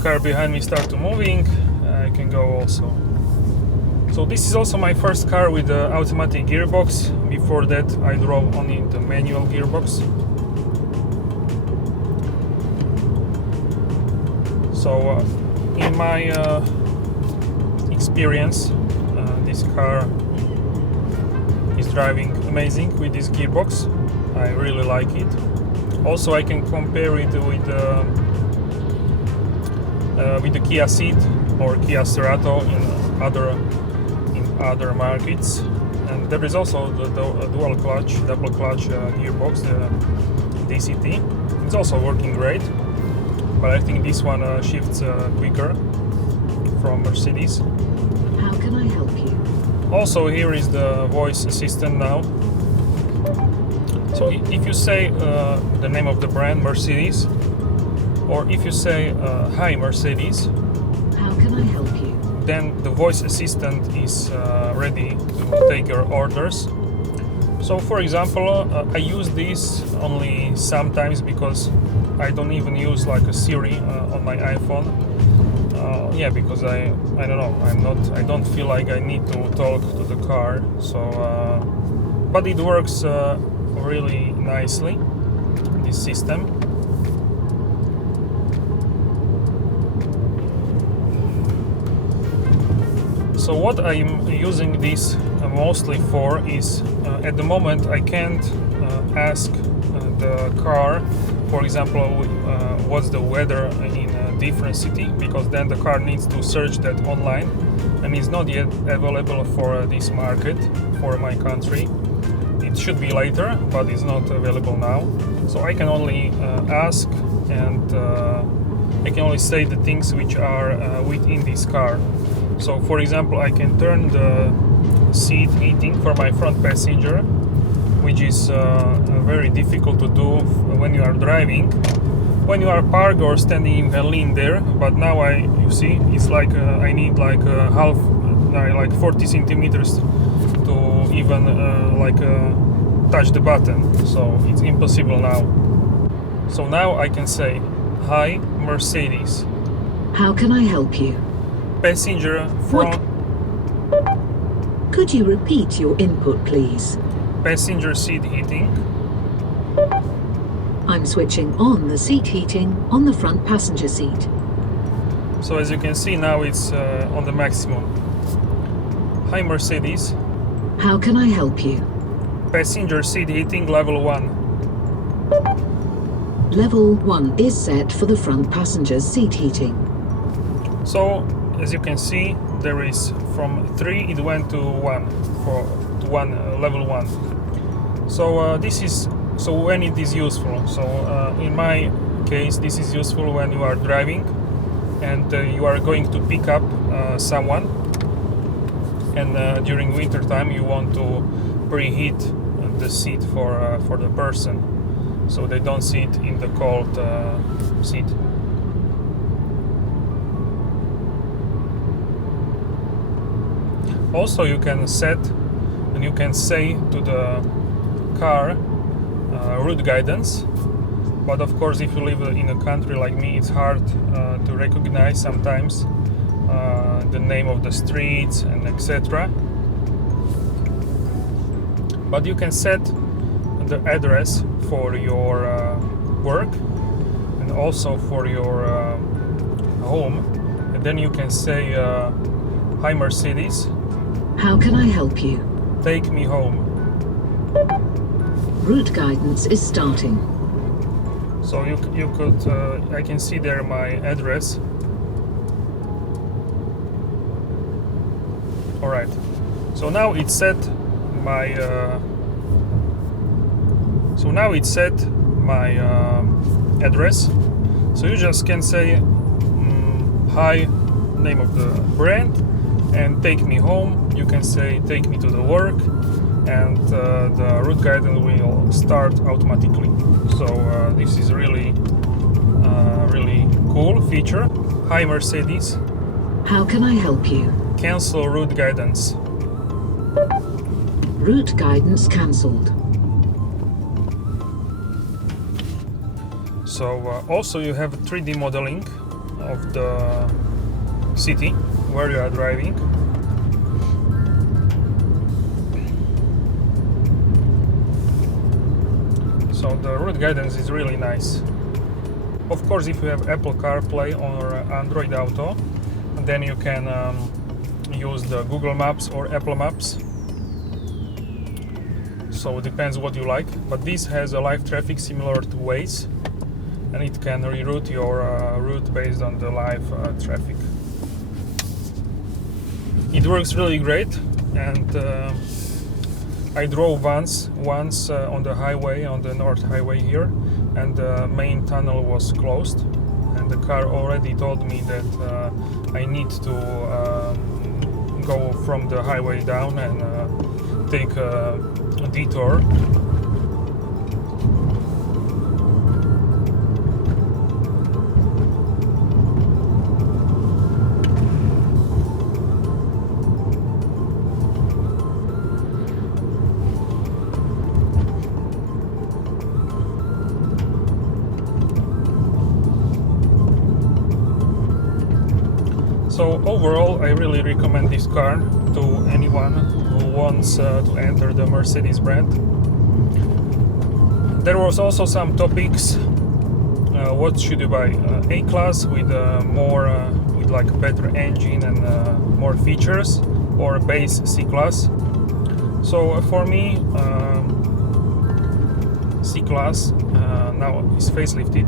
car behind me start to moving, I can go also. So this is also my first car with the automatic gearbox. Before that I drove only the manual gearbox. So in my experience, this car is driving amazing with this gearbox. I really like it. Also I can compare it with the Kia Ceed or Kia Cerato in other markets, and there is also the double clutch gearbox, the DCT. It's also working great, but I think this one shifts quicker from Mercedes. How can I help you? Also here is the voice assistant now. So if you say the name of the brand Mercedes, or if you say hi Mercedes, how can I help you? Then the voice assistant is ready to take your orders. So for example, I use this only sometimes because I don't even use like a Siri on my iPhone. Yeah, because I don't know, I don't feel like I need to talk to the car. So but it works really nicely, this system. So what I'm using this mostly for is at the moment I can't ask the car, for example, what's the weather in a different city, because then the car needs to search that online, and it's not yet available for this market, for my country. It should be later, but it's not available now. So I can only ask, and I can only say the things which are within this car. So for example, I can turn the seat heating for my front passenger, which is very difficult to do when you are driving. When you are parked or standing, you can lean there, but now you see, it's like I need like like 40 centimeters to even touch the button, so it's impossible now. So now I can say, hi Mercedes. How can I help you? Passenger front. Could you repeat your input, please? Passenger seat heating. I'm switching on the seat heating on the front passenger seat. So as you can see now it's on the maximum. Hi Mercedes. How can I help you? Passenger seat heating level 1. Level 1 is set for the front passenger's seat heating. So as you can see, there is from 3 it went to 1 level 1. So this is when it is useful. So in my case, this is useful when you are driving and you are going to pick up someone, and during winter time you want to preheat the seat for the person, so they don't sit in the cold seat. Also you can set and you can say to the car route guidance, but of course if you live in a country like me, it's hard to recognize sometimes the name of the streets and etc. But you can set the address for your work and also for your home, and then you can say hi Mercedes. How can I help you? Take me home. Route guidance is starting. So you could I can see there my address. All right. So now it's set my address. So you just can say hi, name of the brand, and take me home. You can say take me to the work, and the route guidance will start automatically. So this is really cool feature. Hi Mercedes. How can I help you? Cancel route guidance. Route guidance cancelled. So also you have 3D modeling of the city where you are driving. So the route guidance is really nice. Of course, if you have Apple CarPlay or Android Auto, then you can use the Google Maps or Apple Maps. So it depends what you like. But this has a live traffic similar to Waze, and it can reroute your route based on the live traffic. It works really great, and I drove once on the highway, on the North Highway here, and the main tunnel was closed, and the car already told me that I need to go from the highway down and take a detour. So overall, I really recommend this car to anyone who wants to enter the Mercedes brand. There was also some topics. What should you buy? A-Class with with like a better engine and more features, or base C-Class? So for me, C-Class now is facelifted,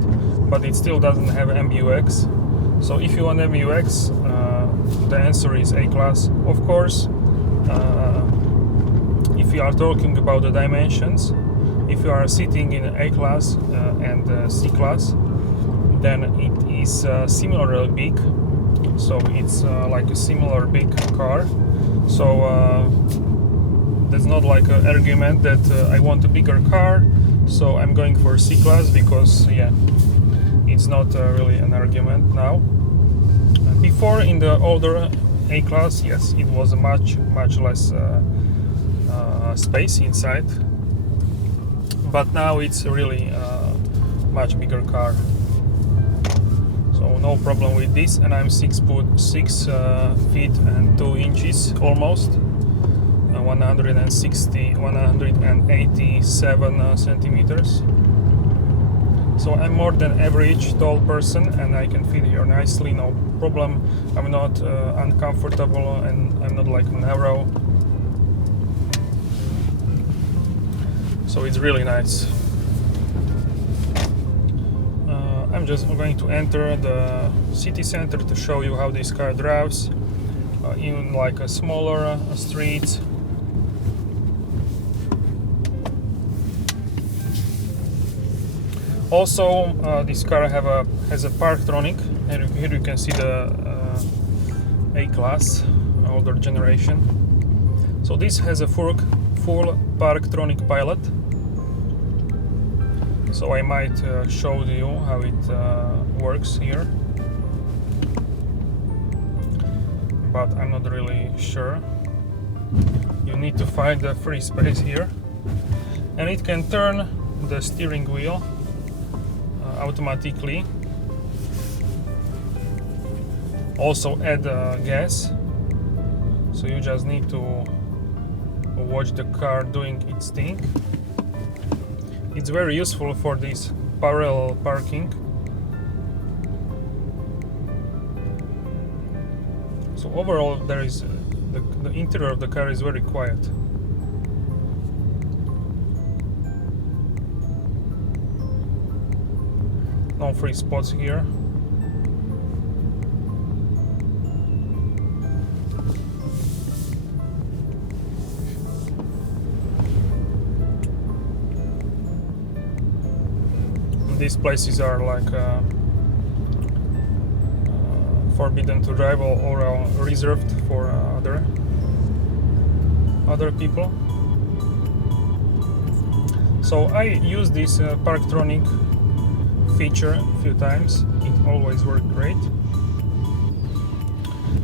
but it still doesn't have MBUX. So if you want MBUX, the answer is A-Class. Of course, if you are talking about the dimensions, if you are sitting in A-Class and C-Class, then it is similarly big. So it's like a similar big car. So there's not like an argument that I want a bigger car, so I'm going for C-Class, because yeah, it's not really an argument now. Before, in the older A-Class, yes, it was a much less space inside, but now it's really a much bigger car. So no problem with this, and I'm 6 feet and 2 inches almost, 187 centimeters. So I'm more than average tall person, and I can fit here nicely, no problem. I'm not uncomfortable, and I'm not like narrow. So it's really nice. I'm just going to enter the city center to show you how this car drives in like a smaller streets. Also, this car has a Parktronic. Here you can see the A-Class, older generation. So this has a full Parktronic pilot. So I might show you how it works here, but I'm not really sure. You need to find the free space here, and it can turn the steering wheel automatically. Also add gas, so you just need to watch the car doing its thing. It's very useful for this parallel parking. So overall, there is the interior of the car is very quiet. No free spots here. These places are like forbidden to drive, or reserved for other people. So I use this Parktronic feature a few times. It always worked great,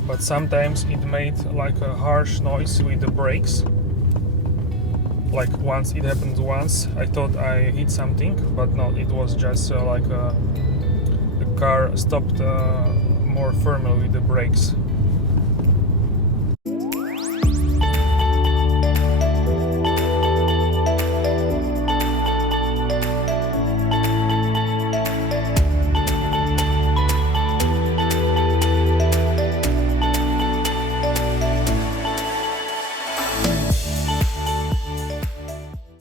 but sometimes it made like a harsh noise with the brakes. Like it happened once. I thought I hit something, but no, it was just like a the car stopped more firmly with the brakes.